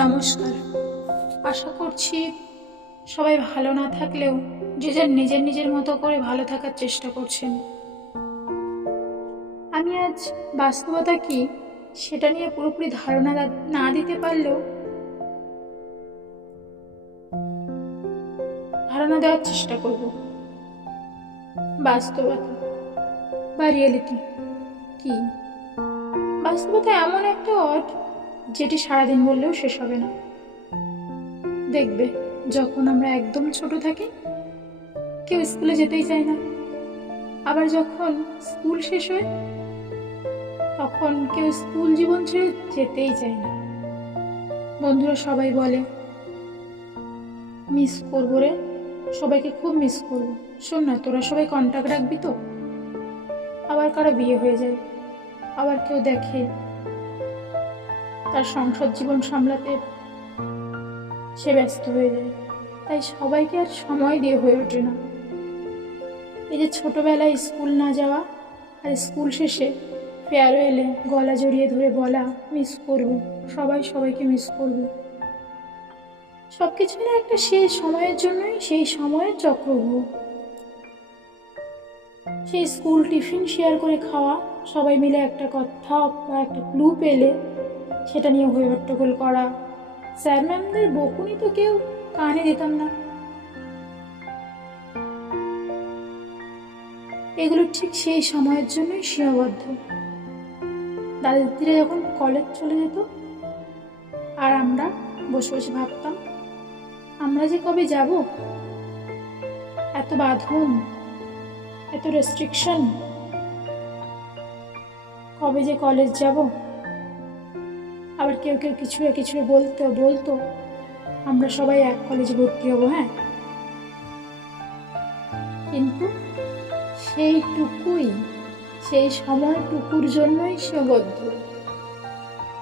নমস্কার। আশা করছি সবাই ভালো না থাকলেও যে যার নিজের মতো করে ভালো থাকার চেষ্টা করছেন। আমি আজ বাস্তবতা কি সেটা নিয়ে পুরোপুরি ধারণা না দিতে পারলেও ধারণা দেওয়ার চেষ্টা করব। বাস্তবতা বা রিয়েলিটি কি? বাস্তবতা এমন একটা ওয়ার্ড যেটি সারাদিন বললেও শেষ হবে না। দেখবে, যখন আমরা একদম ছোট থাকি কেউ স্কুলে যেতেই চায় না, আবার যখন স্কুল শেষ হয় তখন কেউ স্কুল জীবন ছেড়ে যেতেই চায় না। বন্ধুরা সবাই বলে মিস করবো রে, সবাইকে খুব মিস করবো। শোন না, তোরা সবাই কন্টাক্ট রাখবি তো? আবার কারো বিয়ে হয়ে যায়, আবার কেউ দেখে তার সংসার জীবন সামলাতে সে ব্যস্ত হয়ে যায়, তাই সবাইকে আর সময় দিয়ে হয়ে ওঠে না। এই যে ছোটবেলায় স্কুল না যাওয়া আর স্কুল শেষে ফেয়ারওয়েলে গলা জড়িয়ে ধরে বলা মিস করব, সবাই সবাইকে মিস করব, সব কিছু না একটা সেই সময়ের জন্যই, সেই সময়ের চক্রব্যূহ। সেই স্কুল টিফিন শেয়ার করে খাওয়া, সবাই মিলে একটা কথা বা একটা ক্লু পেলে সেটা নিয়ে হয়ে হট্টগোল করা, স্যার ম্যামদের বকুনি তো কেউ কানে দিতাম না। এগুলো ঠিক সেই সময়ের জন্যই সীমাবদ্ধ। দাদা দিদিরা যখন কলেজ চলে যেত আর আমরা বসে বসে ভাবতাম আমরা যে কবে যাব, এত বাঁধন, এত রেস্ট্রিকশন, কবে যে কলেজ যাব। আবার কেউ কেউ কিছু বলতো আমরা সবাই এক কলেজে ভর্তি হব। হ্যাঁ, কিন্তু সেই সময়টুকুর জন্যই সীমাবদ্ধ।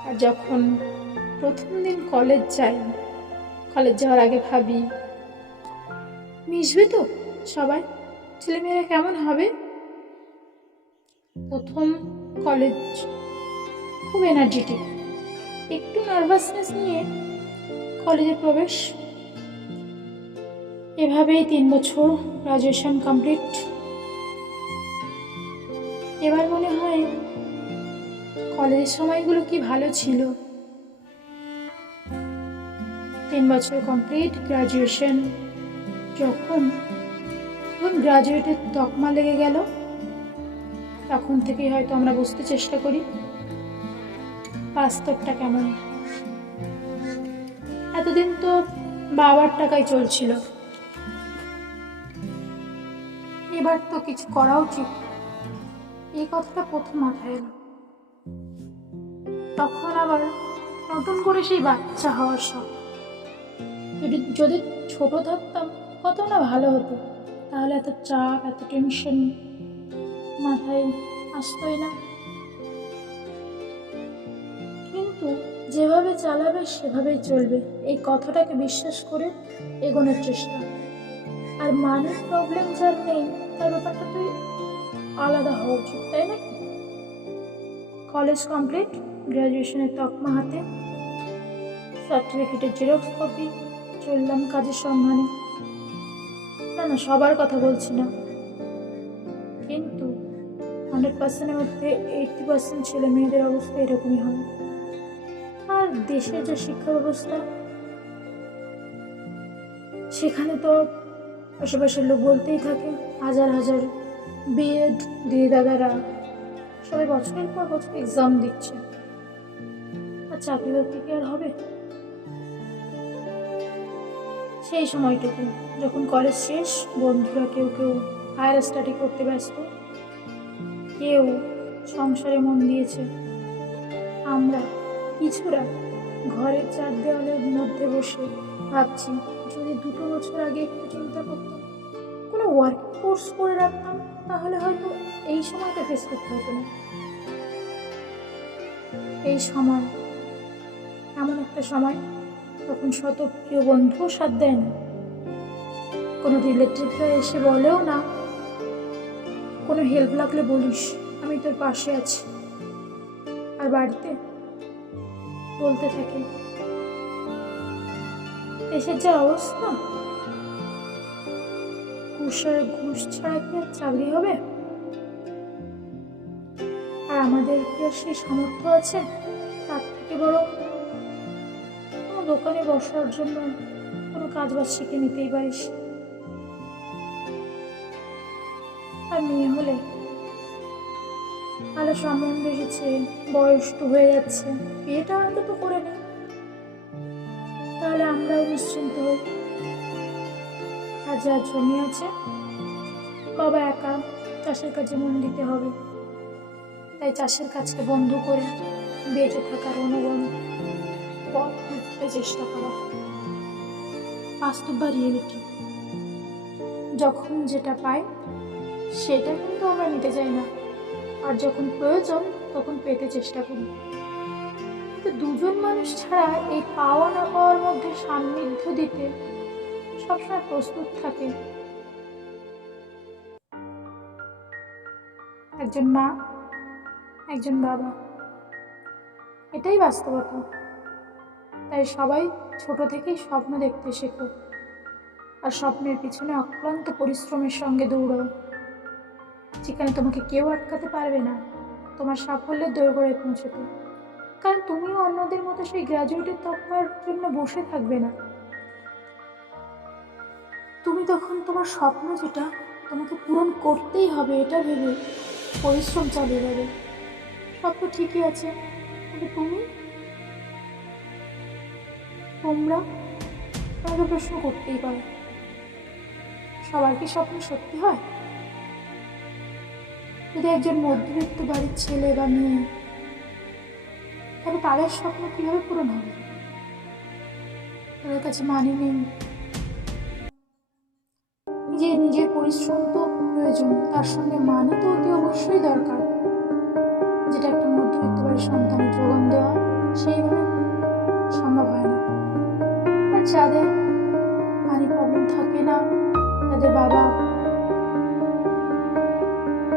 আর যখন প্রথম দিন কলেজ যাওয়ার আগে ভাবি মিশবে তো সবাই, ছেলেমেয়েরা কেমন হবে। প্রথম কলেজ খুব এনার্জেটিক, একটু নার্ভাসনেস নিয়ে কলেজে প্রবেশ। এভাবেই 3 বছর গ্রাজুয়েশন কমপ্লিট। এবার মনে হয় কলেজের সময়গুলো কি ভালো ছিল। 3 বছর কমপ্লিট গ্রাজুয়েশন, যখন গ্রাজুয়েটের তকমা লেগে গেল তখন থেকেই হয়তো আমরা বুঝতে চেষ্টা করি বাস্তবটা কেমন। এতদিন তো বাবার টাকায় চলছিল, এবার তো কিছু করা উচিত, এই কথাটা প্রথম মাথায় এলো। তখন আবার নতুন করে সেই বাচ্চা হওয়ার শখ। যদি ছোট থাকতাম কত না ভালো হতো, তাহলে এত চাপ, এত টেনশন মাথায় আসতোই না। কিন্তু যেভাবে চালাবে সেভাবেই চলবে, এই কথাটাকে বিশ্বাস করে এগোনোর চেষ্টা। আর মানি প্রবলেম যার নেই তার ব্যাপারটা তুই আলাদা হওয়া উচিত, তাই না? কলেজ কমপ্লিট, গ্র্যাজুয়েশনের তকমা হাতে, সার্টিফিকেটের জেরক্স কপি, চললাম কাজের সন্ধানে। না, সবার কথা বলছি না, কিন্তু 100%-এর মধ্যে 80% ছেলে মেয়েদের অবস্থা এরকমই হয়। আর দেশের যে শিক্ষা ব্যবস্থা, সেখানে তো আশেপাশের লোক বলতেই থাকে হাজার হাজার বিএড দিদি দাদারা সবাই বছরের পর বছর এক্সাম দিচ্ছে, আর চাকরি বাকরি কি আর হবে? সেই সময়টুকু যখন কলেজ শেষ, বন্ধুরা কেউ হায়ার স্টাডি করতে ব্যস্ত, কেউ সংসারে মন দিয়েছে, আমরা কিছুরা ঘরের 4 দেওয়ালের মধ্যে বসে ভাবছি যদি 2 বছর আগে একটু চিন্তা করতাম, কোনো ওয়ার্ক কোর্স করে রাখতাম, তাহলে হয়তো এই সময়টা ফেস করতে হতো না। এই সময় এমন একটা সময়, তখন শত প্রিয় বন্ধুও সাথ দেয় না, কোনো রিলেটিভরা এসে বলেও না, কোনো হেল্প লাগলে বলিস আমি তোর পাশে আছি। আর বাড়িতে বলতে থাকে দেশের যা অবস্থা, ঘুষ ছাড়া কি আর চাকরি হবে? আর আমাদের কি আর সেই সামর্থ্য আছে? তার থেকে বড় কোনো দোকানে বসার জন্য কোনো কাজ বাজ শিখে নিতেই পারিস। আর মেয়ে হলে ভালো সম্বন্ধ এসেছে, বয়স তো হয়ে যাচ্ছে, বিয়েটা অন্তত করে নে, তাহলে আমরাও নিশ্চিন্ত হই। আর যা জমি আছে, বাবা একা চাষের কাজে মন দিতে হবে, তাই চাষের কাজকে বন্ধ করে বেঁচে থাকার অনুবন পথ খুঁজতে চেষ্টা করা। বাস্তব বা রিয়েলিটি, যখন যেটা পাই সেটা কিন্তু আমরা নিতে চাই না, আর যখন প্রয়োজন তখন পেতে চেষ্টা করি। কিন্তু দুজন মানুষ ছাড়া এই পাওয়া না পাওয়ার মধ্যে সান্নিধ্য দিতে সবসময় প্রস্তুত থাকে একজন মা, একজন বাবা। এটাই বাস্তবতা। তাই সবাই ছোট থেকেই স্বপ্ন দেখতে শেখো, আর স্বপ্নের পিছনে অক্লান্ত পরিশ্রমের সঙ্গে দৌড়াও, যেখানে তোমাকে কেউ আটকাতে পারবে না তোমার সাফল্যের দোরগোড়ায় পৌঁছতে। কারণ তুমিও অন্যদের মতো সেই গ্র্যাজুয়েটের তকমার জন্য বসে থাকবে না। তুমি তখন তোমার স্বপ্ন যেটা তোমাকে পূরণ করতেই হবে এটা ভেবে পরিশ্রম চালিয়ে যাবে। সব তো ঠিকই আছে, কিন্তু তোমরা তোমাকে প্রশ্ন করতেই পারো, সবার কি স্বপ্ন সত্যি হয়? যদি একজন মধ্যবিত্ত বাড়ির ছেলে বা মেয়ে, তবে তাদের স্বপ্ন কিভাবে পূরণ হবে? তাদের কাছে মানি নেই, নিজের পরিশ্রম তো প্রয়োজন, তার সঙ্গে মানি তো অতি অবশ্যই দরকার, যেটা একটা মধ্যবিত্ত বাড়ির সন্তানের যোগান দেওয়া সেইভাবে সম্ভব হয় না। আর যাদের মানি প্রবলেম থাকে না, তাদের বাবা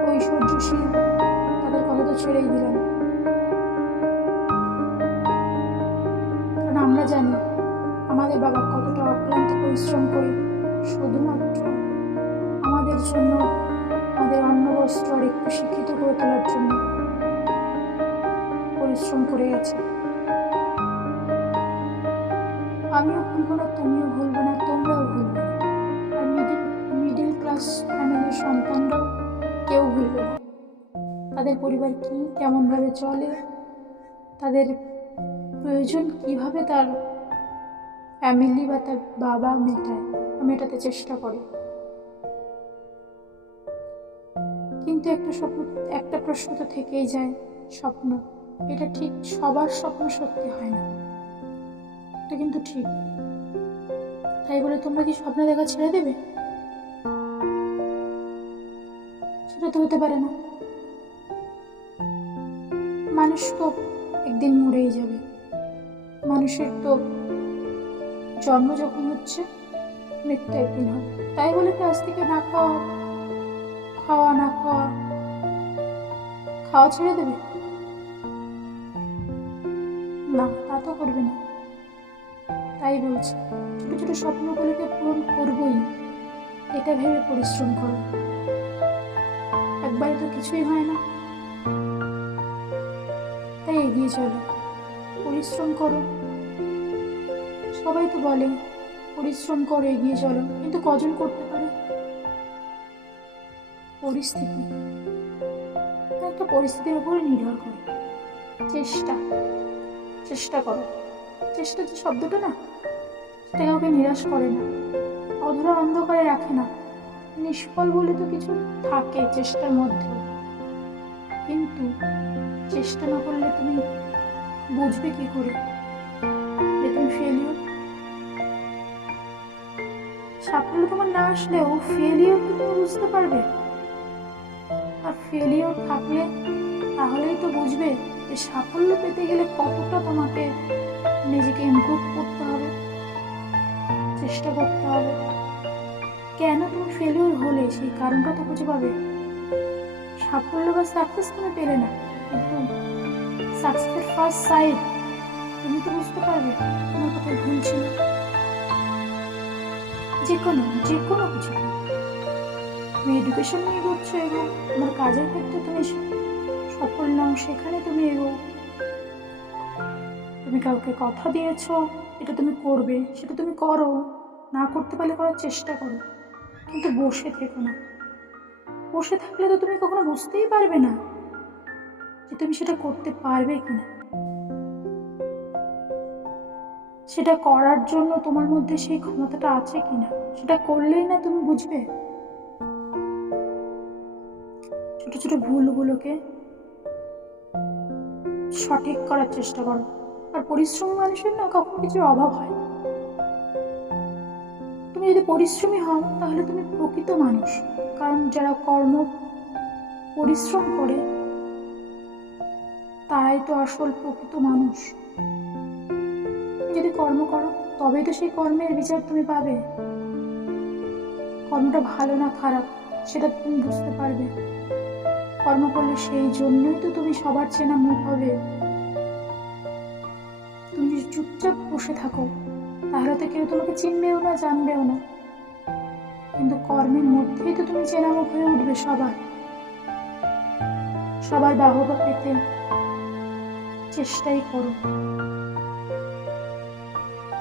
ঐশ্বর্যশীল, তাদের কথা তো ছেড়েই দিলাম। কারণ আমরা জানি আমাদের বাবা কতটা অক্লান্ত পরিশ্রম করে শুধুমাত্র আমাদের জন্য, আমাদের অন্ন বস্ত্র আর একটু শিক্ষিত করে তোলার জন্য পরিশ্রম করে গেছে। আমিও ভুলবো না, তুমিও ভুলবে না, তোমরাও ভুলবে না, আর মিডিল ক্লাস ফ্যামিলির সন্তানরাও কেউ ভুলবে না তাদের পরিবার কি কেমনভাবে চলে, তাদের প্রয়োজন কিভাবে তার ফ্যামিলি বা তার বাবা মেটাতে চেষ্টা করে। কিন্তু একটা প্রশ্ন তো থেকেই যায়, স্বপ্ন এটা ঠিক সবার স্বপ্ন সত্যি হয় না, এটা কিন্তু ঠিক। তাই বলে তোমরা কি স্বপ্ন দেখা ছেড়ে দেবে? সেটা তো হতে পারে না। মানুষ তো একদিন মরেই যাবে, মানুষের তো জন্ম যখন হচ্ছে মৃত্যু একদিন হবে। তাই বলে কি আজ থেকে না খাওয়া ছেড়ে দেবে? না, তা তো করবে না। তাই বলছি, ছোট ছোট স্বপ্নগুলোকে পূরণ করবই, এটা ভেবে পরিশ্রম করো। একবারে তো কিছুই হয় না, তাই এগিয়ে চলো, পরিশ্রম করো। সবাই তো বলে পরিশ্রম করো, এগিয়ে চলো, কিন্তু কজন করতে পারে? একটা পরিস্থিতির উপরে নির্ভর করে। চেষ্টা করো। চেষ্টা যে শব্দটা না, সেটা কাউকে নিরাশ করে না, অধরা অন্ধকারে রাখে না। নিষ্ফল বলে তো কিছু থাকে চেষ্টার মধ্যে, কিন্তু চেষ্টা না করলে তুমি বুঝবে কি করে যে তুমি ফেলিওর? সাফল্য তোমার না আসলেও ফেলিওর তো তুমি বুঝতে পারবে, আর ফেলিওর থাকলে তাহলেই তো বুঝবে যে সাফল্য পেতে গেলে কতটা তোমাকে নিজেকে ইমপ্রুভ করতে হবে, চেষ্টা করতে হবে। কেন তুমি ফেলিওর হলে সেই কারণটা তো খুঁজে পাবে। সাফল্য বা সাকসেস তুমি পেলে না, কিন্তু সাকসেসের ফার্স্ট সাইড তুমি তো বুঝতে পারবে তোমার কোথায় ভুল ছিল। যে কোনো কিছু তুমি এডুকেশন নিয়ে করছো এবং তোমার কাজের ক্ষেত্রে তুমি সফল নাও, সেখানে তুমি এগো। তুমি কাউকে কথা দিয়েছো এটা তুমি করবে, সেটা তুমি করো, না করতে পারলে করার চেষ্টা করো, কিন্তু বসে থেকো না। বসে থাকলে তো তুমি কখনো বুঝতেই পারবে না যে তুমি সেটা করতে পারবে কিনা। সেটা করার জন্য তোমার মধ্যে সেই ক্ষমতাটা আছে কিনা, সেটা করলেই না তুমি বুঝবে। ছোট ছোট ভুলগুলোকে সঠিক করার চেষ্টা করো। আর পরিশ্রমী মানুষের না কখনো কিছুর অভাব হয় না। তুমি যদি পরিশ্রমী হও তাহলে তুমি প্রকৃত মানুষ, কারণ যারা পরিশ্রম করে তারাই তো আসল প্রকৃত মানুষ। যদি কর্ম করো তবেই তো সেই কর্মের বিচার তুমি পাবে। কর্মটা ভালো না খারাপ সেটা তুমি বুঝতে পারবে। কর্ম করলে সেই জন্যই তো তুমি সবার চেনা মুখ হবে। তুমি যদি চুপচাপ বসে থাকো তাহলে তো কেউ তোমাকে চিনবেও না, জানবেও না। কিন্তু কর্মের মধ্যেই তো তুমি চেনা মুখ হয়ে উঠবে সবার বাহবা পেতে চেষ্টাই করো।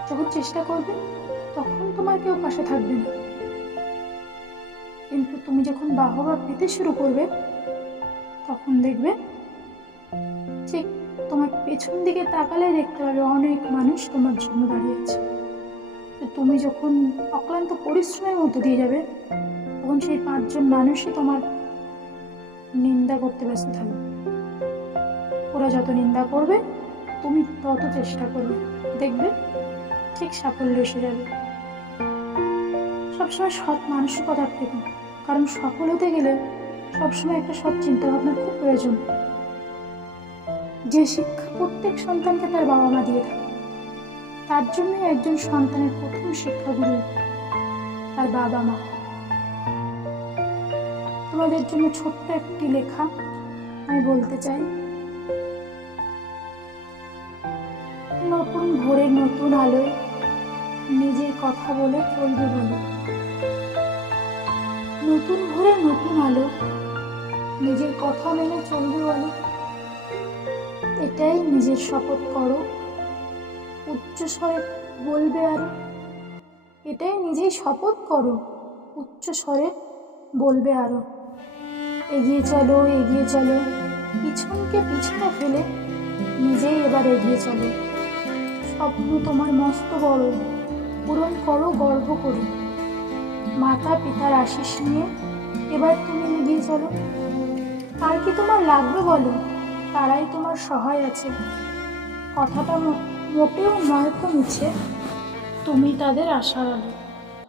যখন চেষ্টা করবে তখন তোমার কেউ পাশে থাকবে না, কিন্তু তুমি যখন বাহবা পেতে শুরু করবে তখন দেখবে যে তোমার পেছন দিকে তাকালে দেখতে পাবে অনেক মানুষ তোমার জন্য দাঁড়িয়ে আছে। তুমি যখন অক্লান্ত পরিশ্রমের মধ্যে দিয়ে যাবে তখন সেই 5 জন মানুষই তোমার নিন্দা করতে ব্যস্ত থাকবে। ওরা যত নিন্দা করবে তুমি তত চেষ্টা করবে, দেখবে ঠিক সাফল্য এসে যাবে। সবসময় সৎ মানসিকতার থেকে, কারণ সফল হতে গেলে সবসময় একটা সৎ চিন্তা ভাবনার খুব প্রয়োজন। যে শিক্ষা প্রত্যেক সন্তানকে তার বাবা মা দিয়ে থাকে, তার জন্যই একজন সন্তানের প্রথম শিক্ষাগুরু তার বাবা মা। তোমাদের জন্য ছোট্ট একটি লেখা আমি বলতে চাই। নতুন ভোরের নতুন আলোয় নিজের কথা বলে চলবে বলো। নতুন ভোরের নতুন আলো নিজের কথা মেনে চলবে বলো। এটাই নিজের শপথ করো, উচ্চস্বরে বলবে আরো। এটাই নিজেই শপথ করো, উচ্চস্বরে বলবে আরো। এগিয়ে চলো, এগিয়ে চলো, পিছনকে পিছনে ফেলে নিজেই এবার এগিয়ে চলো। স্বপ্ন তোমার মস্ত বড়, পূরণ করো গর্ব করে। মাতা পিতার আশিস নিয়ে এবার তুমি এগিয়ে চলো। আর কি তোমার লাগবে বলো, তারাই তোমার সহায় আছে। কথাটা মোটেও নয় তো মিছে, তুমি তাদের আশার আলো।